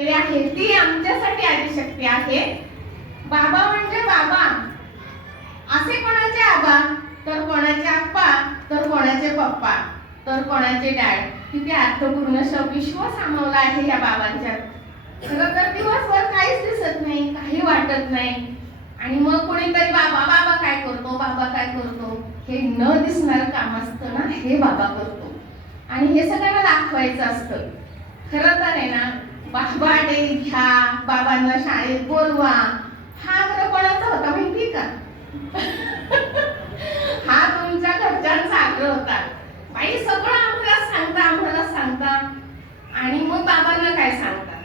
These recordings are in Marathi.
आहे. ती आमच्यासाठी आदिशक्ती आहे. बाबा म्हणजे बाबा. असे कोणाचे आबा? तर कोणाचे आप्पा? तर कोणाचे पप्पा? तर कोणाचे डॅड? किती अर्थपूर्ण विश्व सामावला आहे या बाबांच्या. खरं तर दिवसभर काहीच दिसत नाही काही वाटत नाही. आणि मग कोणीतरी बाबा बाबा काय करतो? बाबा काय करतो? हे न दिसणारं काम असतं ना हे बाबा करतो. आणि हे सगळ्यांना दाखवायचं असतं. खरं तर आहे ना बाबा घ्या बाबांना शाळेत बोलवा. हा खरं कोणाचा होता माहिती का? हा तुमच्या घरच्यांचा आग्रह होता. बाई सगळं आम्हाला सांगता आम्हाला सांगता. आणि मग बाबांना काय सांगता?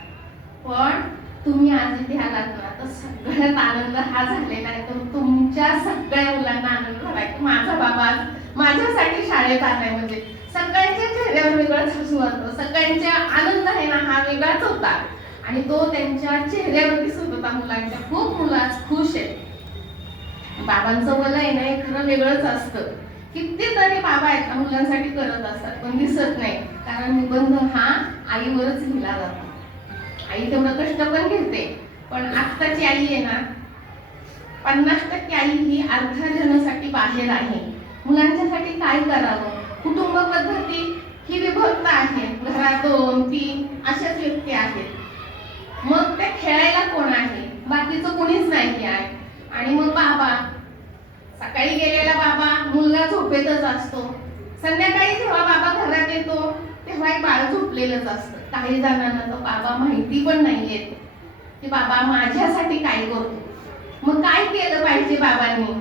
पण तुम्ही आज इथे आलात ना तर सगळ्यात आनंद हा झालेला आहे. तर तुमच्या सगळ्या मुलांना आनंद झालाय. की माझा बाबा माझ्यासाठी शाळेत आलाय म्हणजे. सकाळच्या चेहऱ्यावर वेगळाच हसू असतो सकाळच्या आनंद आहे ना हा वेगळाच होता. आणि तो त्यांच्या चेहऱ्यावर दिसत होता मुलांच्या खूप मुलं आज खुश आहेत. बाबांचं वलय आहे ना हे खरं वेगळंच असतं. कितीतरी बाबा आहेत मुलांसाठी करत असतात पण दिसत नाही. कारण निबंध हा आईवरच लिहिला जातो. आई तेवढं कष्ट पण घेते. पण आत्ताची आई आहे ना पन्नास टक्के आई ही अर्थार्जनासाठी बाहेर आहे. मुलांच्यासाठी काय करावं? कुटुंब पद्धती ही विभक्त आहे. घरात दोन तीन अशाच व्यक्ती आहेत. मग त्या खेळायला कोण आहे? बाकीचं कोणीच नाही आहे. आणि मग बाबा सकाळी गेलेला बाबा मुलगा झोपेतच असतो. संध्याकाळी जेव्हा बाबा घरात येतो तेव्हा एक बाळ झोपलेलंच असतं. काही जणांना तर बाबा माहिती पण नाहीये की बाबा माझ्यासाठी काय करतो. मग काय केलं पाहिजे बाबांनी?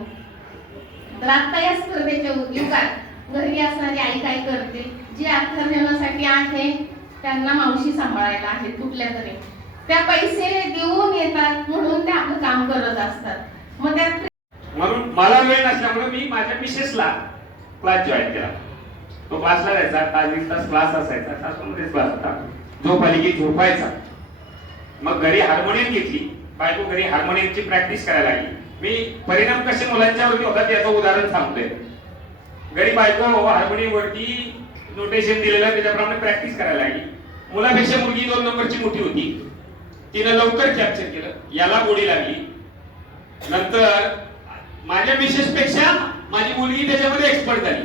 तर आता या स्पर्धेच्या युगात घरी असणारी आई काय करते? जी अर्थार्जनासाठी आहे त्यांना मावशी सांभाळायला आहे कुठल्या तरी. त्या पैसे देऊन येतात म्हणून ते आपलं काम करत असतात. मग त्यात म्हणून मला वेळ नसल्यामुळे मी माझ्या मिसेसला क्लास जॉईन केला. तो क्लासला जायचा तास वीस तास क्लास असायचा तासामध्येच क्लास होता. झोप आली की झोपायचा. मग घरी हार्मोनियम घेतली. बायको घरी हार्मोनियमची प्रॅक्टिस करायला लागली. मी परिणाम कसे मुलांच्यावरती होता याचं उदाहरण सांगतोय. गरीब बायको हार्मोनियम वरती नोटेशन दिलेलं त्याच्याप्रमाणे प्रॅक्टिस करायला लागली. मुलापेक्षा मुलगी दोन नंबरची मोठी होती. तिनं लवकर कॅप्चर केलं. याला गोडी लागली. नंतर माझ्या मिसेस पेक्षा माझी मुलगी त्याच्यामध्ये एक्सपर्ट झाली.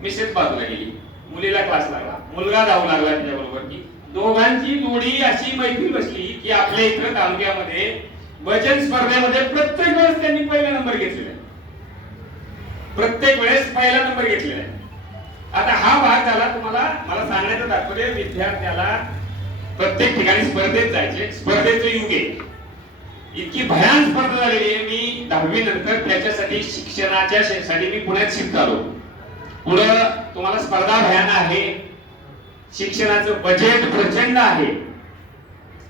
मिसेस बाजूला गेली. मुलीला क्लास लागला. मुलगा जाऊ लागला त्याच्याबरोबर की दोघांची जोडी अशी मैत्री बसली की आपल्या इथं तालुक्यामध्ये भजन स्पर्धेमध्ये प्रत्येक वेळेस त्यांनी पहिला नंबर घेतलेला प्रत्येक वेळेस पहिला नंबर घेतलेला आहे. आता हा भाग झाला तुम्हाला मला सांगण्याचं तात्पर्य विद्यार्थ्याला प्रत्येक ठिकाणी स्पर्धेत जायचे स्पर्धेचं युग आहे. इतकी भयान स्पर्धा झालेली आहे. मी दहावी नंतर त्याच्यासाठी शिक्षणाच्या शे- साठी मी पुण्यात शिफ्ट आलो पुढं तुम्हाला स्पर्धा भयान आहे. शिक्षणाचं बजेट प्रचंड आहे.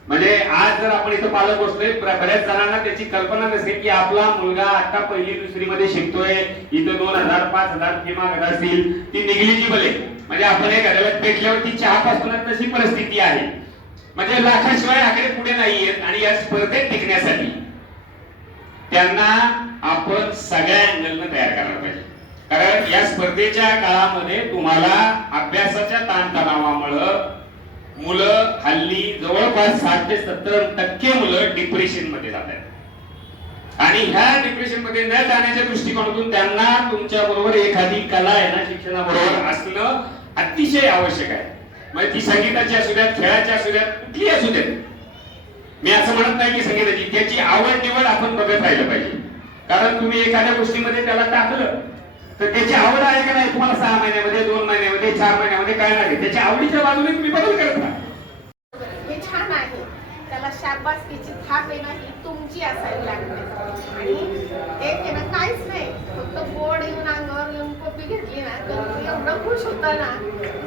म्हणजे आज जर आपण इथं पालक बसतोय बऱ्याच जणांना त्याची कल्पना नसते की आपला मुलगा आता पहिली दुसरी मध्ये शिकतोय इथं दोन हजार पाच हजार फी मागत असतील ती निग्लिजिबल आहे म्हणजे आपण एक अदालत पेटल्यावरती चहा पासूनच तशी परिस्थिती आहे. म्हणजे लाखाशिवाय आकडे पुढे नाहीयेत आणि या स्पर्धेत टिकण्यासाठी त्यांना आपण सगळ्या अँगलनं तयार करायला पाहिजे. कारण या स्पर्धेच्या काळामध्ये तुम्हाला अभ्यासाच्या ताणतणावामुळं मुलं हल्ली जवळपास साठ ते सत्तर टक्के मुलं डिप्रेशनमध्ये जात आहेत. आणि ह्या डिप्रेशनमध्ये न जाण्याच्या दृष्टिकोनातून त्यांना तुमच्या बरोबर एखादी कला आहे ना शिक्षणाबरोबर असणं अतिशय आवश्यक आहे. म्हणजे ती संगीताची असू द्यात खेळाची असू द्यात कुठली असू द्यात मी असं म्हणत नाही की संगीताची त्याची आवड निवड आपण बघत राहिलं पाहिजे. कारण तुम्ही एखाद्या गोष्टीमध्ये त्याला टाकलं तर त्याची आवड आहे का नाही? तुम्हाला सहा महिन्यामध्ये दोन महिन्यामध्ये चार महिन्यामध्ये काय नाही. त्याच्या आवडीच्या बाजूने तुम्ही बदल करत राहा हे छान आहे. त्याला शाबासकीची थाप आहे ना ही तुमची असायला लागते आणि एक आहे ना काहीच नाही. फक्त बोर्ड येऊन अंगावर येऊन कॉपी घेतली ना तर तो एवढं खुश होता ना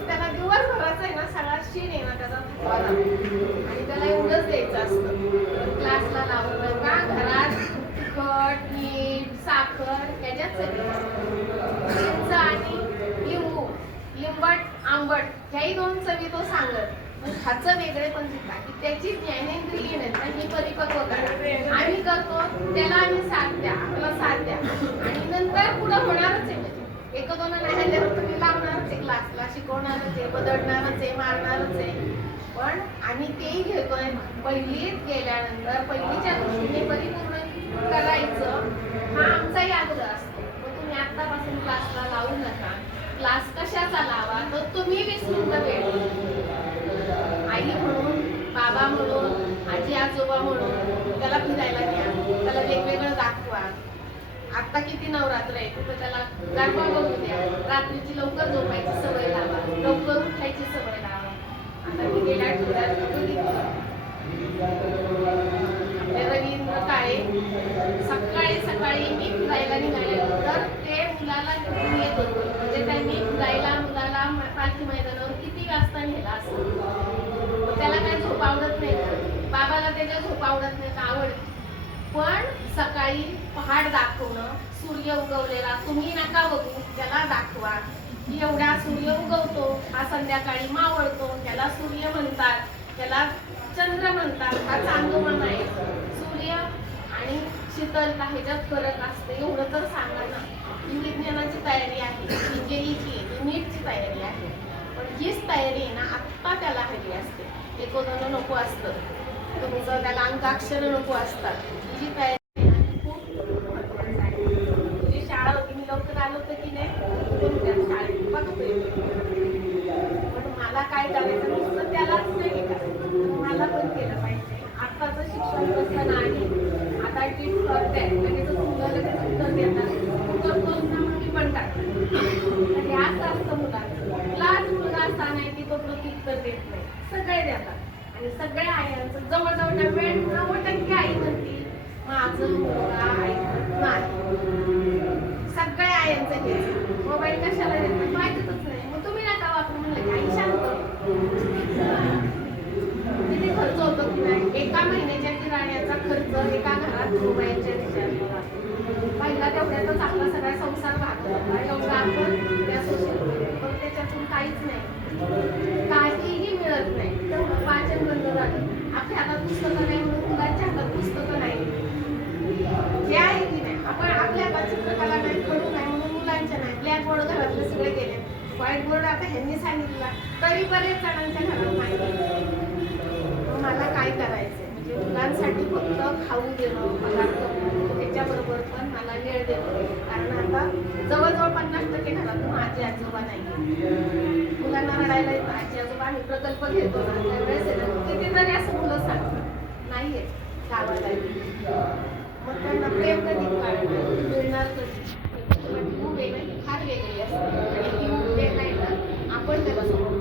त्याला दिवसभराचा आहे ना सगळा शीण आहे ना त्याचा. आणि त्याला एवढंच द्यायचं असतं क्लासला लावलं का घरात तिखट मीठ साखर ह्याच्यात चिंच आणि लिंबू लिंबट आंबट ह्याही दोन चवी तो सांगत. पण ह्याचं वेगळे पण दिसला की त्याची ज्ञानेंद्रिय आहेत ही परिपक्व करा. आम्ही करतो त्याला आम्ही साथ द्या आपला साथ द्या. आणि नंतर पुढं होणारच आहे म्हणजे. एक दोन नाही तर तुम्ही लावणारच आहे क्लासला शिकवणारच आहे बदलणारच आहे मारणारच आहे. पण आम्ही तेही घेतोय पहिलीत गेल्यानंतर पहिलीच्या दृष्टीने परिपूर्ण करायचं. हा आमचाही आग्रह असतो. मग तुम्ही आतापासून क्लासला लावू नका. क्लास कशाचा लावा? तो तुम्ही वीस वेळ. आई म्हणून बाबा म्हणून आजी आजोबा म्हणून त्याला फिरायला घ्या त्याला वेगवेगळं दाखवा. आता किती नवरात्र आहे? कुठं त्याला गरबा बघू द्या. रात्रीची लवकर झोपायची सवय लावा. लवकर उठायची सवय लावा. आता मी गेल्या आठवड्यात बघितलं आपले रवींद्र काळे सकाळी सकाळी मी फिरायला निघाल्यानंतर ते मुलाला घेऊन येत होते म्हणजे त्यांनी फिरायला मुलाला म- पालखी मैदानावर किती वाजता नेला असं मग त्याला काय झोप आवडत नाही का बाबाला त्याच्या झोप आवडत नाही का आवडते पण सकाळी पहाड दाखवणं सूर्य उगवलेला तुम्ही नका बघू त्याला दाखवा. एवढा सूर्य उगवतो हा संध्याकाळी मावळतो त्याला सूर्य म्हणतात त्याला चंद्र म्हणतात हा चांदोमान आहे. सूर्य आणि शीतलता ह्याच्यात फरक असते एवढं तर सांगा ना. ही विज्ञानाची तयारी आहे म्हणजे ही जेईची ही नीटची तयारी आहे. पण हीच तयारी आहे ना आत्ता त्याला हवी असते. एकोदन नको असतं. तुमचं त्याला अंकाक्षर नको असतात. जी तयारी आहे ना, खूप महत्त्वाची तुझी शाळा होती मी लवकर आलो होतं की नाही त्या शाळेत बघतोय. पण मला काय करायचं नुसतं त्यालाच नाही करायचं मला पण केलं पाहिजे. आत्ताचं शिक्षण कसं नाही आता टीप करते. लगेच मुलं लगेच उत्तर देतात उत्तर करून ना मग मी पण टाकते तर असं असतं मुलांचं. लाच मुलगा असा नाही की तो प्रत्युत्तर देत नाही. सगळे देतात. आणि सगळ्या आयांचं जवळजवळ नव्याण्णव नव्वद टक्के आई म्हणतील माझं मुलगा ऐकत नाही. सगळ्या आयांचं हेच मोबाईल कशाला देतात माहितच नाही. मग तुम्ही नका वापरू म्हणलं की आई शांत किती खर्च होतो की नाही? एका महिन्याच्या किराण्याचा खर्च एका घरात मोबाईलच्या रिचार्जला पहिला तेवढ्यातच आपला सगळा संसार भागत होता. एवढा आपण त्या सोशल मीडियावर त्याच्यातून काहीच नाही काहीही मिळत नाही तेवढं वाचन बंद झालं आपल्या हातात पुस्तकं नाही म्हणून मुलांच्या हातात पुस्तकं नाही. जे आहे की नाही. आपण आपल्या हातात चित्रकला नाही खडू नाही म्हणून मुलांच्या नाही. ब्लॅकबोर्ड घरातले सगळे गेले. व्हाईट बोर्ड आता ह्यांनी सांगितला. तरी बरेच जणांच्या घरात नाही. मला काय करायचं म्हणजे मुलांसाठी फक्त खाऊ देणं पदार्थ त्याच्याबरोबर पण मला वेळ देणं. कारण आता जवळजवळ पन्नास टक्के घरात माझे आजोबा नाही मुलांना रडायला येतं आजी आजोबा आम्ही प्रकल्प घेतो ना त्यावेळेस कितीतरी असं मुलं सांगतात. नाहीये गावाला मग त्यांना प्रेम कधी काढणार? मिळणार कधी? खूप वेगळी फार वेगळी असते. आणि ती वेळ नाही ना. आपण त्याला समोर